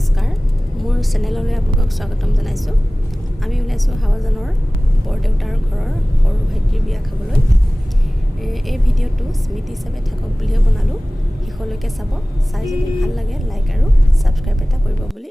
নমস্কাৰ মোৰ চেনেললৈ আপোনাক স্বাগতম জনাইছোঁ। আমি ওলাইছোঁ হাৱাজানৰ বৰদেউতাৰ ঘৰৰ সৰু ভাইটিৰ বিয়া খাবলৈ। এই ভিডিঅ'টো স্মৃতি হিচাপে থাকক বুলিহে বনালোঁ। শেষলৈকে চাব, চাই যদি ভাল লাগে লাইক আৰু ছাবস্ক্ৰাইব এটা কৰিব বুলি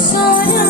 Sorry.